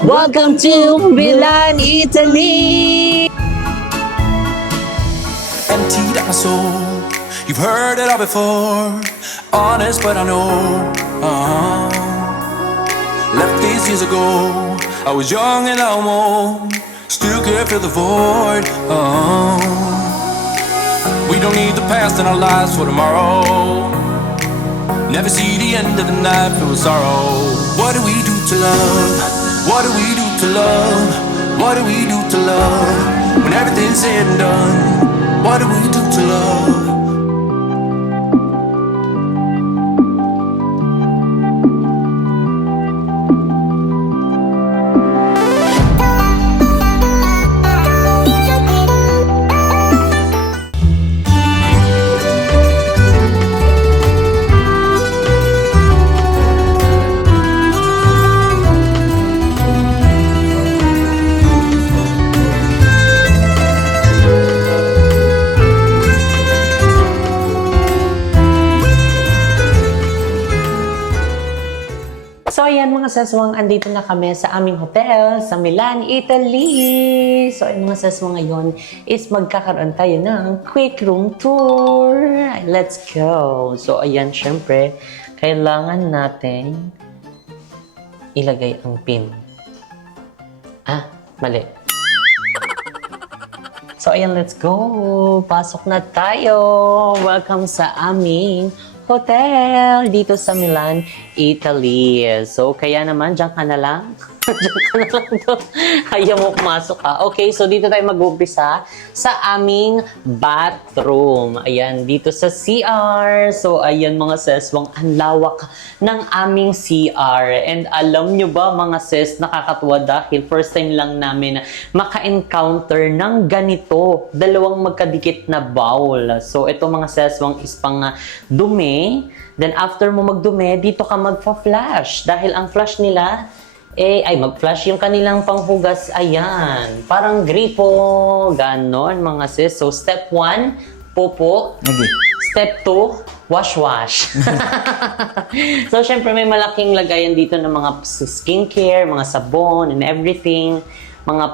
Welcome to Milan, Italy! Emptied out my soul. You've heard it all before. Honest, but I know. Left these years ago. I was young and I'm old. Still can't fill the void. We don't need the past in our lives for tomorrow. Never see the end of the night filled with sorrow. What do we do to love? What do we do to love? What do we do to love? When everything's said and done, what do we do to love? So ayan mga seswang, andito na kami sa aming hotel sa Milan, Italy. So ayan mga seswang, ngayon is magkakaroon tayo ng quick room tour. Let's go! So ayan, syempre, kailangan natin ilagay ang pin. Mali. So ayan, let's go! Pasok na tayo! Welcome sa aming hotel dito sa Milan, Italy. So, kaya naman, dyan ka na lang. Dyan ka na lang doon. Ayaw mo pumasok ka. Okay, so dito tayo mag-umpisa sa aming bathroom. Ayan, dito sa CR. So, ayan mga seswang, ang lawak ng aming CR. And alam nyo ba mga ses, nakakatuwa dahil first time lang namin maka-encounter ng ganito. Dalawang magkadikit na bowl. So, ito mga seswang is pang dumi. Then, after mo magdumi, dito ka magpa-flash. Dahil ang flash nila, mag-flash yung kanilang panghugas. Ayan. Parang gripo. Ganon, mga sis. So, step 1, popo. Okay. Step 2, wash-wash. So, syempre, may malaking lagayan dito ng mga skincare, mga sabon, and everything. Mga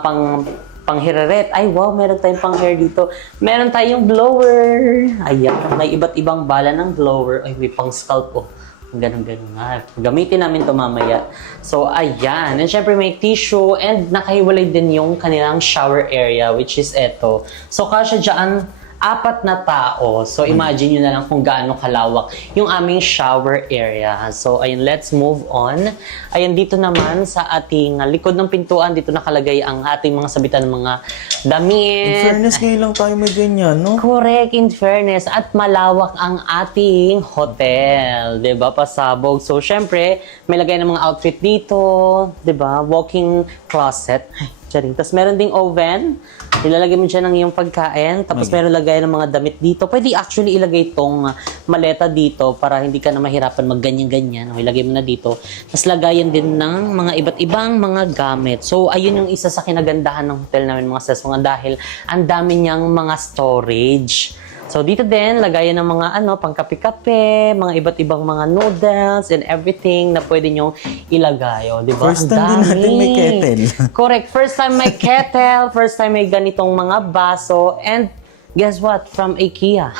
panghiraret. Ay, wow, meron tayong pang-hair dito. Meron tayong blower. Ayan, may iba't ibang bala ng blower. Ay, may pang-scalp po. Ganun-ganun nga. Gamitin namin ito mamaya. So, ayan. And syempre, may tissue and nakahiwalay din yung kanilang shower area, which is eto. So, kasya dyan, 4 na tao. So, imagine nyo na lang kung gaano kalawak yung aming shower area. So, ayun, let's move on. Ayun, dito naman sa ating likod ng pintuan, dito nakalagay ang ating mga sabitan ng mga damit. In fairness, ngayon lang tayo may ganyan, no? Correct, in fairness. At malawak ang ating hotel. 'Di ba? Pasabog. So, syempre, may lagay ng mga outfit dito. 'Di ba? Walking closet. Tapos meron ding oven. Ilalagay mo dyan ang iyong pagkain. Tapos meron lagay ng mga damit dito. Pwede actually ilagay itong maleta dito para hindi ka na mahirapan magganyan-ganyan. O, ilagay mo na dito. Tapos lagayan din ng mga iba't ibang mga gamit. So, ayun yung isa sa kinagandahan ng hotel namin mga seswang dahil ang dami niyang mga storage. So, dito din, lagayan ng mga pangkape-kape, mga iba't ibang mga noodles and everything na pwede nyong ilagay. O, diba? First time din natin may kettle. Correct. First time may kettle, first time may ganitong mga baso, and guess what? From IKEA.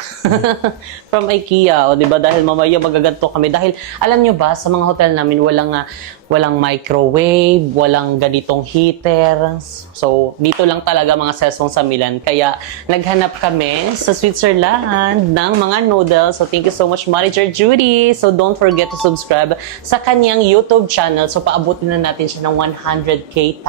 From IKEA. O, diba? Dahil mamaya magaganto kami. Dahil, alam nyo ba, sa mga hotel namin, walang microwave, walang ganitong heater. So, dito lang talaga mga seswang sa Milan. Kaya, naghanap kami sa Switzerland ng mga noodles. So, thank you so much, Manager Judy. So, don't forget to subscribe sa kanyang YouTube channel. So, paabutin na natin siya ng 100,000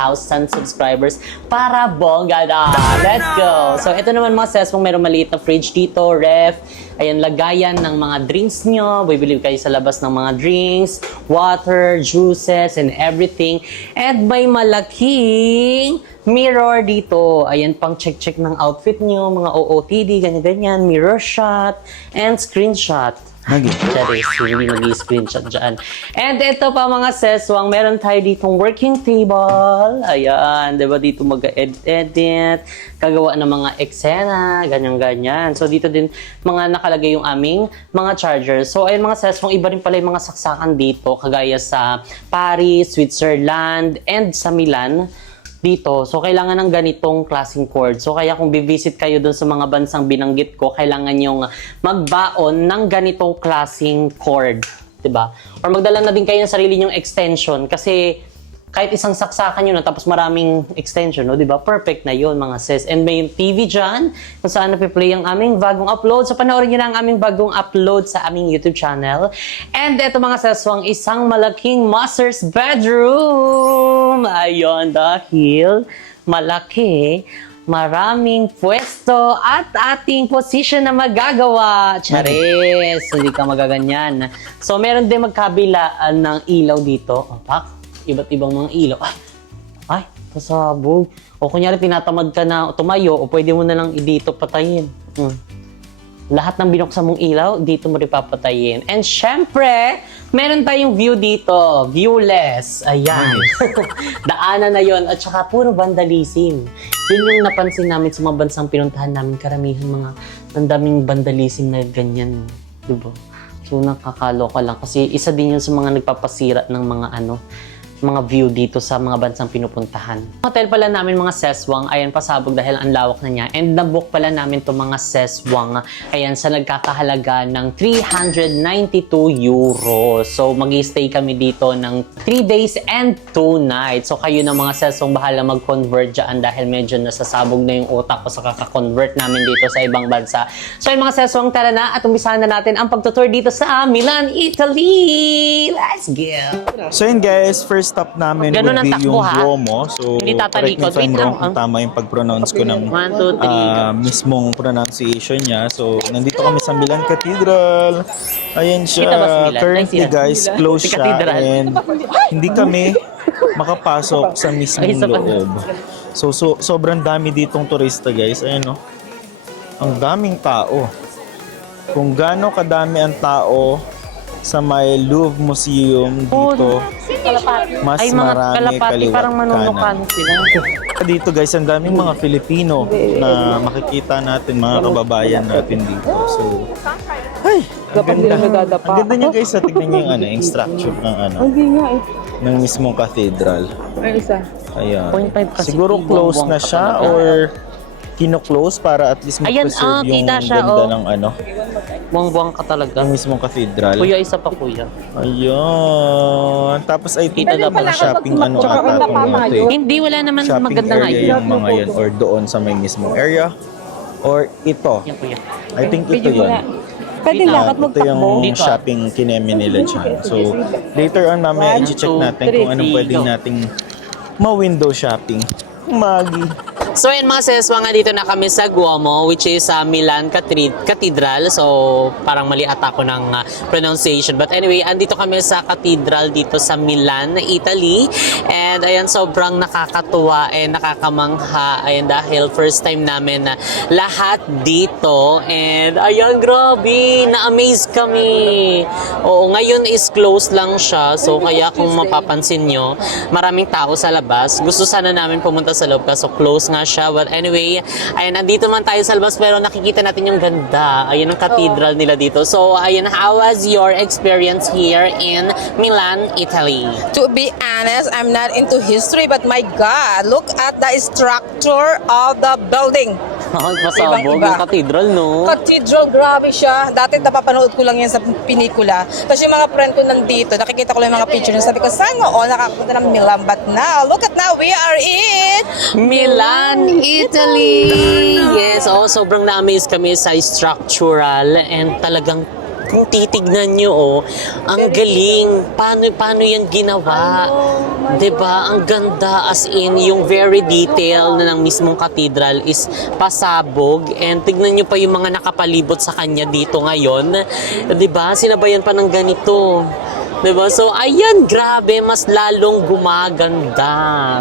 subscribers para bongga na. Let's go! So, ito naman mga seswang, mayroong maliit na fridge dito, ref. Ayan, lagayan ng mga drinks nyo. Bibili kayo sa labas ng mga drinks, water, juice, prices and everything. And may malaking mirror dito. Ayan, pang check-check ng outfit nyo, mga OOTD, ganyan-ganyan, mirror shot, and screenshot. Charis, hindi mag-screenshot dyan. And ito pa mga seswang, meron tayo ditong working table. Ayan, diba dito mag-edit, kagawa ng mga eksena, ganyan-ganyan. So dito din mga nakalagay yung aming mga chargers. So ayun mga seswang, iba rin pala yung mga saksakan dito, kagaya sa Paris, Switzerland, and sa Milan dito. So, kailangan ng ganitong klaseng cord. So, kaya kung bivisit kayo dun sa mga bansang binanggit ko, kailangan yung magbaon ng ganitong klaseng cord. Diba? Or magdala na din kayo ng sarili nyong extension kasi kahit isang saksakan yun na tapos maraming extension, no? Diba? Perfect na yun, mga sis. And may TV dyan kung saan napiplay ang aming bagong upload. So, panoorin nyo na ang aming bagong upload sa aming YouTube channel. And ito mga seswang, isang malaking master's bedroom. Ayun, dahil malaki, maraming pwesto at ating position na magagawa. Charis, hindi ka magaganyan. So, meron din magkabilaan ng ilaw dito. Opak. Iba't ibang mga ilaw. Ay, pasabog. O kunyari, tinatamad ka na tumayo, o pwede mo na lang dito patayin. Lahat ng binuksan mong ilaw, dito mo rin papatayin. And syempre, meron tayong view dito. Viewless. Ayan. Daanan na yon. At saka puro vandalism. Yun yung napansin namin sa mga bansang pinuntahan namin. Karamihan mga nandaming vandalism na ganyan. Diba? So, nakakaloka lang. Kasi isa din yun sa mga nagpapasira ng mga view dito sa mga bansang pinupuntahan. Hotel pala namin mga seswang, ayan pasabog dahil ang lawak na niya. And nabook pala namin itong mga seswang, ayan sa nagkakahalaga ng 392 euros. So mag-stay kami dito ng 3 days and 2 nights. So kayo na mga seswang bahala mag-convert dyan dahil medyo nasasabog na yung utak ko sa kaka-convert namin dito sa ibang bansa. So yung mga seswang, tara na at umpisahan na natin ang pagtutour dito sa Milan, Italy! Let's go! So yun guys, first stop namin Ganun would ang be takbo, yung ha? Duomo. So, Hindi correct me tatalikod. if I'm Wait wrong lang, kung tama yung pag-pronounce ko ng 1, 2, 3. mismong pronunciation niya. So, nandito kami sa Milan Cathedral. Ayan siya. Kita ba sa Milan? Currently Ay, guys, close Si siya Cathedral. and hindi kami makapasok sa mismong Ay, isa pa. loob. So, sobrang dami ditong turista guys. Ayan no. Ang daming tao. Kung gaano kadami ang tao sa may Louvre Museum dito, mas Ay, mga marami kalapati, kaliwat parang manunukan kanan. sila. Dito guys, ang daming mga Filipino na makikita natin, mga kababayan natin dito. So, ay, ang ganda. Ang ganda niya guys, tignan niyo yung structure ng mismong cathedral. Ay, isa. Ayan. 0.5 kasi Siguro close buwang-buwang na ka siya talaga. or kino-close para at least Ayan, ma-preserve yung kita siya, ganda oh. ng Buwang-buwang ka talaga. yung mismong cathedral. Kuya, isa pa kuya. Ayun. Tapos I think Kita ito na pang shopping ata itong mga to eh. Hindi, wala naman Shopping maganda nga area yun. yung mga yan or doon sa may mismong area or ito. Yan kuya. I think ito yun. Pwede Dito. lakad Ito yung magtakbo. Dito. shopping kineme nila dyan. So later on mamaya i-check natin kung anong pwedeng nating ma-window shopping. Magi. So yun mga seswa, nga dito na kami sa Duomo, which is sa Milan Cathedral. So parang mali ata ko ng pronunciation. But anyway, andito kami sa cathedral dito sa Milan, Italy. And ayan, sobrang nakakatuwa and nakakamangha. Ayan, dahil first time namin na lahat dito. And ayan, grabe, na-amaze kami. Oo, ngayon is closed lang siya. So kaya kung mapapansin nyo, maraming tao sa labas. Gusto sana namin pumunta sa loob kaso close nga siya. But anyway, ayan, nandito man tayo sa labas pero nakikita natin yung ganda. Ayan ang cathedral nila dito. So, ayan, how was your experience here in Milan, Italy? To be honest, I'm not into history, but my God, look at the structure of the building. Pasabog Ibang-iba. yung cathedral, no? Cathedral, grabe siya. Dati napapanood ko lang yan sa pinikula. Tapos yung mga friend ko nandito, nakikita ko lang yung mga picture. Sabi ko, sana all nakakapunta ng Milan. But now, look at now, we are in Milan, Italy! Yes, sobrang na-amaze kami sa structural and talagang kung titignan nyo, ang galing. Paano yan ginawa? 'Di ba? Ang ganda, as in, yung very detail na ng mismong cathedral is pasabog. And tignan nyo pa yung mga nakapalibot sa kanya dito ngayon. 'Di ba? Sinabayan pa ng ganito. Diba? So, ayan, grabe, mas lalong gumaganda.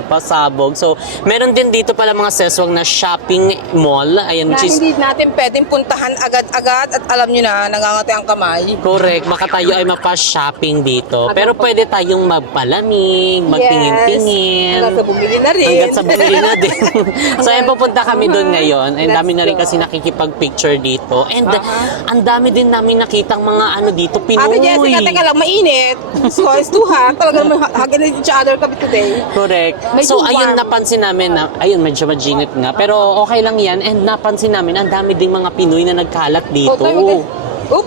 Pasabog. So, meron din dito pala mga seswang na shopping mall. Ayan, Na which is hindi natin pwedeng puntahan agad-agad at alam nyo na, nangangati ang kamay. correct. Baka tayo ay mapa-shopping dito. Pero pwede tayong magpalamig, magtingin-tingin. Hanggang sa bumili na rin. Hanggat sa bumili na din. So, ayan, pupunta kami doon ngayon. And dami na rin kasi nakikipag-picture dito. And ang dami din namin nakitang mga ano dito, Ate Jessica, Pinoy. teka lang, mainit. So, it's too hot. Talagang hugging each other kami today. Correct. Medyo So, ayun, warm. napansin namin na, ayun, medyo majinit nga. Pero okay lang yan. And napansin namin, ang dami ding mga Pinoy na nagkalat dito. Oop.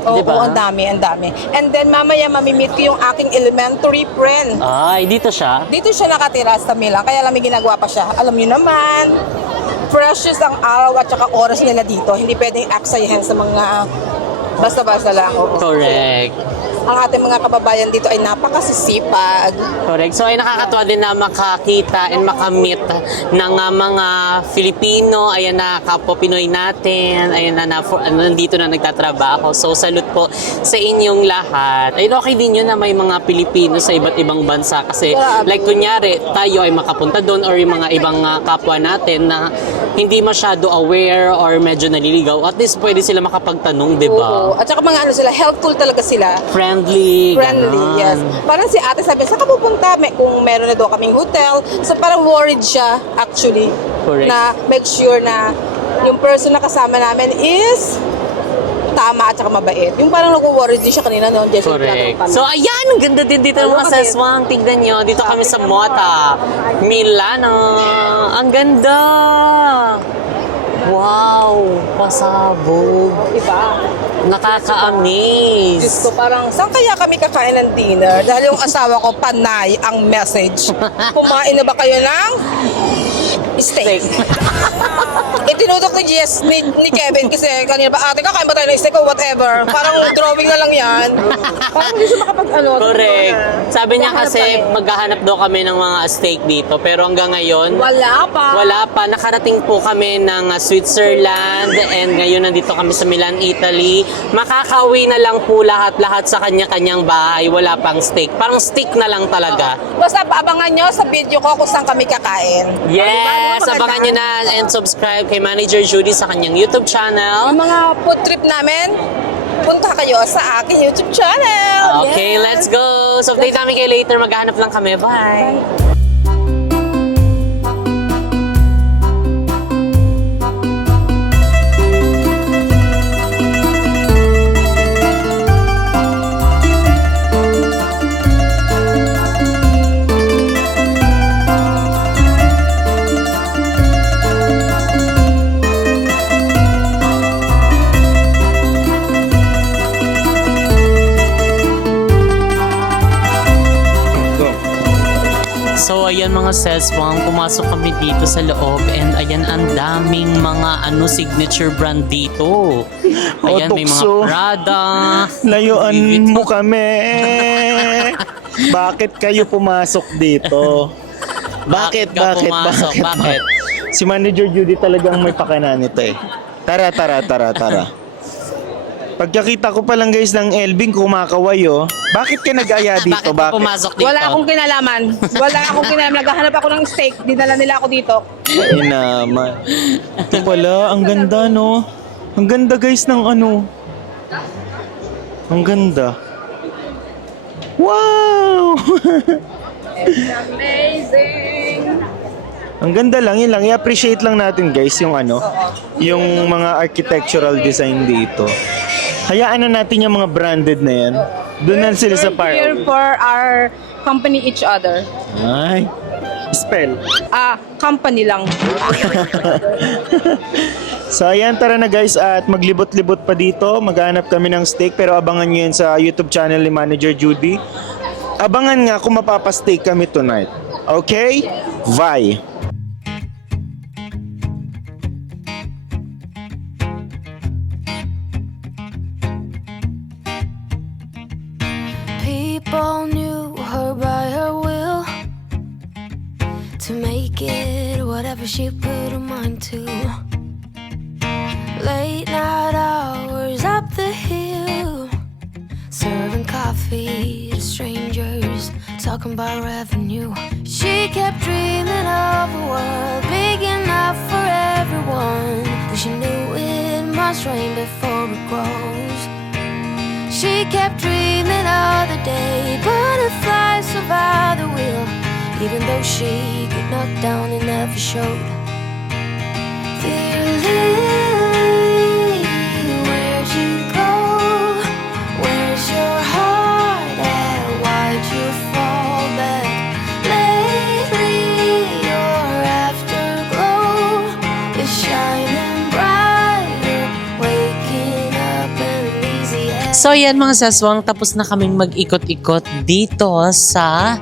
Oo, Diba? ang dami, ang dami. And then mamaya mamimit ko yung aking elementary friend. Ay, dito siya. Dito siya nakatira sa Milan, kaya lang may ginagawa pa siya. Alam niyo naman, precious ang araw at saka oras nila dito. Hindi pwedeng aksayahan sa mga basta-basta lang. Correct. Ang ating mga kababayan dito ay napakasisipag. Correct. So, ay nakakatuwa din na makakita and makamit ng mga Filipino, ayan na, kapwa Pinoy natin, ayan na, nandito na nagtatrabaho. So, salute po sa inyong lahat. Ay, okay din yun na may mga Pilipino sa iba't ibang bansa kasi, like, kunyari, tayo ay makapunta doon or yung mga ibang kapwa natin na hindi masyado aware or medyo naliligaw. At least, pwede sila makapagtanong, di ba? Oo. At saka mga ano sila, helpful talaga sila. Friendly, Friendly, ganon. yes. Parang si ate sabi, saan ka pupunta? Kung meron na daw kaming hotel. So parang worried siya, actually. Correct. Na make sure na yung person na kasama namin is tama at saka mabait. Yung parang nag-worried din siya kanina noon. Correct. So, ayan, ang ganda din dito ng mga Ano kami? seswang. Tignan nyo, dito kami sa Mota, Milano. Ang ganda! Wow! Pasabog. Diba? Nakaka-amaze. Diyos ko, parang, saan kaya kami kakain ng dinner? Dahil yung asawa ko, panay ang message. Kumain na ba kayo ng steak? Itinudok ni Jess, ni Kevin kasi kanina ba, ate, kakain ba tayo ng steak o whatever? Parang drawing na lang yan. Parang hindi siya makapag-ano. Correct. Sabi niya Maghahanap kasi pa eh. maghahanap daw kami ng mga steak dito. Pero hanggang ngayon, Wala pa. wala pa. Nakarating po kami ng Switzerland and ngayon nandito kami sa Milan, Italy. Makakauwi na lang po lahat sa kanya-kanyang bahay. Wala pang steak. Parang steak na lang talaga. Basta abangan nyo sa video ko kung saan kami kakain. Yes! Maganda. Abangan nyo na and subscribe kay Manager Judy sa kanyang YouTube channel. Yung mga food trip namin, punta kayo sa aking YouTube channel. Okay, Yes. let's go! So, update namin kayo later. Maghanap lang kami. Bye! So, ayan mga seswang, pumasok kami dito sa loob and ayan, ang daming mga signature brand dito. Ayan, may mga Tukso. Prada. Layuan Louis mo kami. Bakit kayo pumasok dito? Bakit? ka pumasok? Bakit? Si Manager Judy talagang may pakanan nito eh. Tara. Pagkakita ko pa lang guys ng Elvin kumakaway oh. Bakit ka nag-aya dito? Bakit ka pumasok dito? Wala akong kinalaman. Naghahanap ako ng steak. Dinala nila ako dito. Ay naman. Ito pala, ang ganda no. Ang ganda guys ng ano. Ang ganda. Wow! Amazing! Ang ganda lang, yun lang. I-appreciate lang natin guys yung yung mga architectural design dito. Hayaan na natin yung mga branded na yan. Doon na sila sa We're here par. for our company each other. Ay, spell. Company lang. So ayan, tara na guys at maglibot-libot pa dito. Maghanap kami ng steak pero abangan nyo yun sa YouTube channel ni Manager Judy. Abangan nga kung mapapasteak kami tonight. Okay? Bye! People knew her by her will to make it whatever she put her mind to. Late night hours up the hill, serving coffee. coffee to strangers, talking about revenue. She kept dreaming of a world big enough for everyone, but she knew it must rain before it grows. She kept dreaming of the day butterflies survive the wheel, even though she got knocked down and never showed. Dear Lily, where'd you go? Where's your heart at? Why'd you fall back? Lately, your afterglow is shining brighter, waking up an easy air. So yan mga saswang, tapos na kaming mag-ikot-ikot dito sa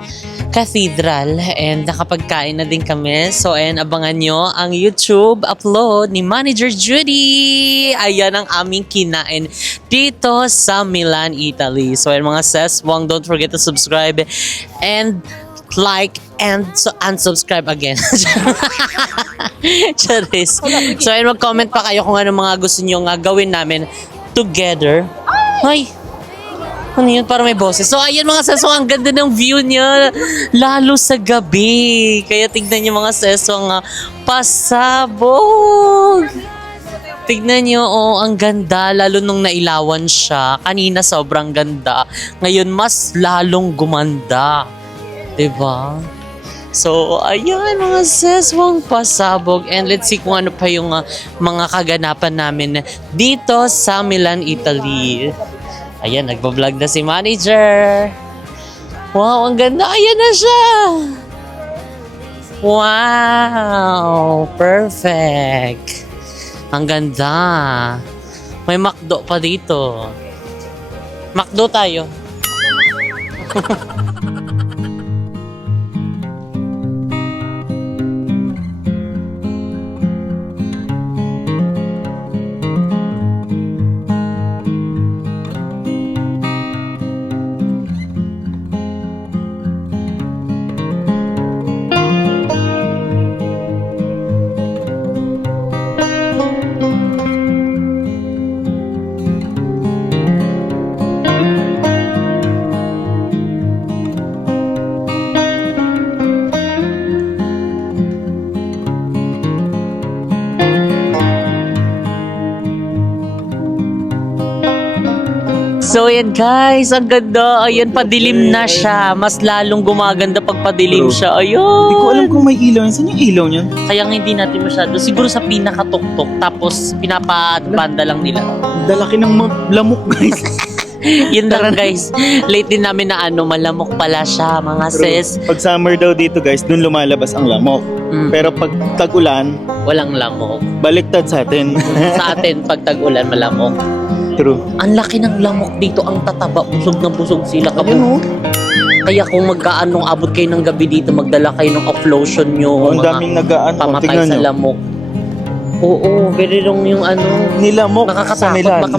cathedral and nakapagkain na din kami. So ayan, abangan nyo ang YouTube upload ni Manager Judy. Ayan ang aming kinain dito sa Milan, Italy. So ayan mga saswang, don't forget to subscribe and like and unsubscribe again. Charis. So ayan, mag-comment pa kayo kung ano mga gusto nyo nga gawin namin together. Hoy! Ano yun? Parang may boses. So, ayan mga seso, ang ganda ng view niya. Lalo sa gabi. Kaya tignan niyo mga seso, nga pasabog. Tignan niyo, oh, ang ganda. Lalo nung nailawan siya. Kanina sobrang ganda. Ngayon, mas lalong gumanda. Diba? So, ayan mga seswang pasabog. And let's see kung ano pa yung mga kaganapan namin dito sa Milan, Italy. Ayan, nagpa-vlog na si Manager. Wow, ang ganda. Ayan na siya. Wow, perfect. Ang ganda. May McDo pa dito. McDo tayo. So yan guys, ang ganda. Ayan, padilim na siya. Mas lalong gumaganda pag padilim siya. Ayun. Hindi ko alam kung may ilaw yan. Saan yung ilaw niyan? Kaya nga hindi natin masyado. Siguro sa pinakatuktok. Tapos pinapabanda lang nila. Dalaki ng lamok guys. Yun lang guys. Late din namin na malamok pala siya mga sis. Pag summer daw dito guys, dun lumalabas ang lamok. Pero pag tag-ulan, Walang lamok. baliktad sa atin. Sa atin, pag tag-ulan, malamok. True. Ang laki ng lamok dito. Ang tataba. Busog na busog sila. Ayun, oh. Kaya kung magkaanong abot kayo ng gabi dito, magdala kayo ng off-lotion nyo. Ang daming nagaan. pamatay Tingnan sa nyo. lamok. Oo, very long yung Nilamok sa nakakatakot, Milan. baka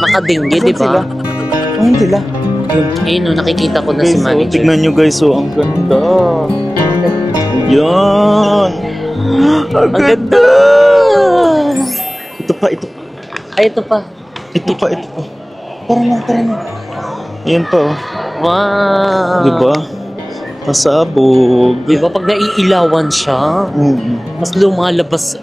makadingge, di Saan sila? ba? Ayun sila. Ayun, no, nakikita ko na Guys, si oh, Manager. tignan nyo guys, oh, ang ganda. Yan. Ang Ang ganda. ganda! Ito pa, ito. Ay, ito pa. Ito pa, ito pa. Tara na. Yan pa, oh. Wow! Diba? Pasabog. Di ba, pag naiilawan siya, mas lumalabas.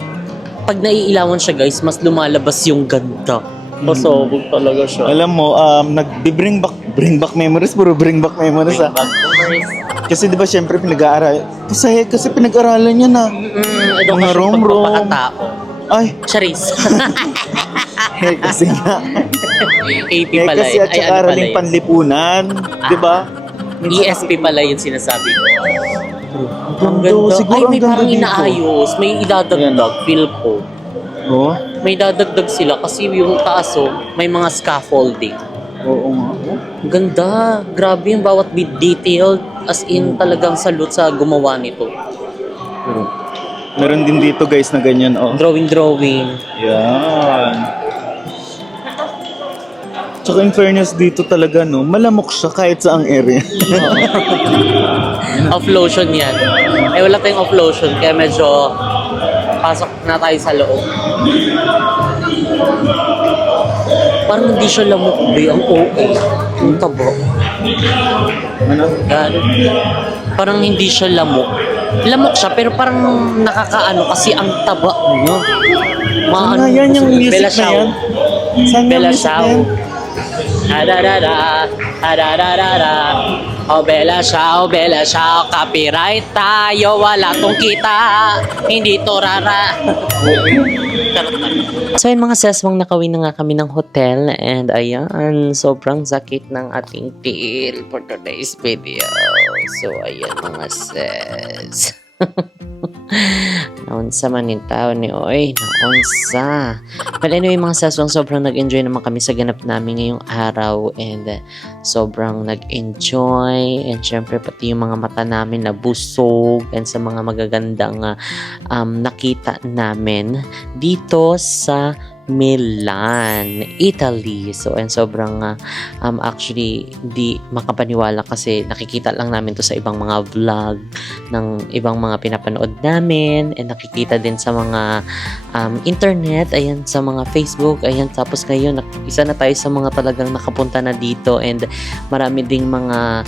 Pag naiilawan siya, guys, mas lumalabas yung ganda. Pasabog talaga siya. Alam mo, bring back memories, puro bring back memories, ah. Kasi di ba syempre pinag-aaral. Kasi pinag-aralan niya na. Mga Edukasyon rom-rom. pagpapakatao. Ay, Charis. kasi nga. 80 pala Kasi yun. at Ay, saka ano pala araling yun? panlipunan. Di ba? ESP pala yung sinasabi ko. Ang Ganda. ganda. Siguro Ay, ang may ganda parang dito. inaayos. May idadagdag, feel ko. Oo. May dadagdag sila kasi yung taas, may mga scaffolding. Oo nga. Ganda. Grabe yung bawat bit detailed. As in, talagang salute sa gumawa nito. Pero, meron din dito guys na ganyan, oh. Drawing. Yan. Tsaka in fairness dito talaga, no, malamok siya kahit saang area. Off-lotion yan. Eh, wala tayong off-lotion. Kaya medyo pasok na tayo sa loob. Parang hindi siya lamok, be. Ang OA. Ang taba. Ano? Parang hindi siya lamok. Lamok siya, pero parang nakakaano kasi ang taba niya. Ano yan yung music Bella na Ciao. yan? Saan yung Bella music na Ciao. yan? Adadada, adadada. Oh, Bella Ciao, copyright tayo, wala tong kita, hindi to rara. So yun mga sesmong, nakawin na nga kami ng hotel and ayan, sobrang sakit ng ating tail for today's video. So ayan mga ses. Naunsa man yung tao ni Oy, naunsa. But anyway mga saswang, sobrang nag-enjoy naman kami sa ganap namin ngayong araw and sobrang nag-enjoy and syempre pati yung mga mata namin nabusog and sa mga magagandang nakita namin dito sa Milan, Italy. So, and sobrang actually di makapaniwala kasi nakikita lang namin to sa ibang mga vlog ng ibang mga pinapanood namin and nakikita din sa mga internet, ayan, sa mga Facebook, ayan, tapos ngayon isa na tayo sa mga talagang nakapunta na dito and marami ding mga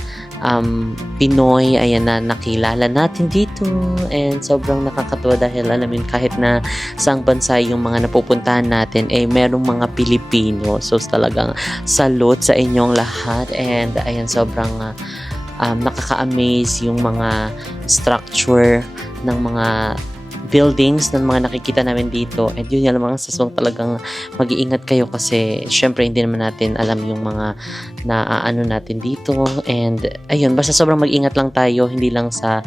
Pinoy, ayan na nakilala natin dito and sobrang nakakatuwa dahil alam yun kahit na saang bansa yung mga napupuntahan natin merong mga Pilipino, so talagang salute sa inyong lahat and ayan sobrang nakaka-amaze yung mga structure ng mga buildings ng mga nakikita namin dito and yun yung mga saswang talagang mag-iingat kayo kasi syempre hindi naman natin alam yung mga naaano natin dito and ayun basta sobrang mag-ingat lang tayo hindi lang sa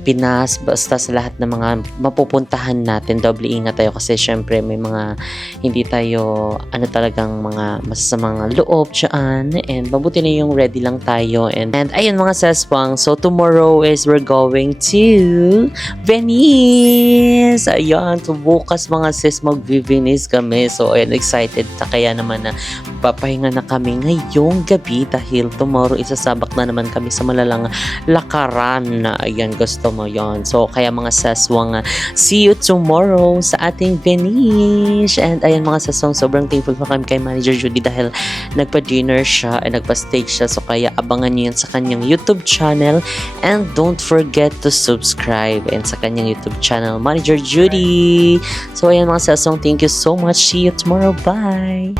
Pinas, basta sa lahat ng mga mapupuntahan natin, doble ingat tayo kasi syempre may mga hindi tayo talagang mga masasamang loob dyan and mabuti na yung ready lang tayo and ayun mga saswang, so tomorrow is we're going to Venice, ayan, so bukas mga sis mag-Venice kami, so ayun excited kaya naman na papahinga na kami ngayong gabi dahil tomorrow isasabak na naman kami sa malalang lakaran na ayan gusto mo yon. So kaya mga saswang, see you tomorrow sa ating Venice and ayan mga saswang, sobrang thankful pa kami kay Manager Judy dahil nagpa-dinner siya and nagpa-steak siya, so kaya abangan niyo yan sa kanyang YouTube channel and don't forget to subscribe and sa kanyang YouTube channel Manager Judy. So ayan mga saswang, thank you so much, see you tomorrow, bye.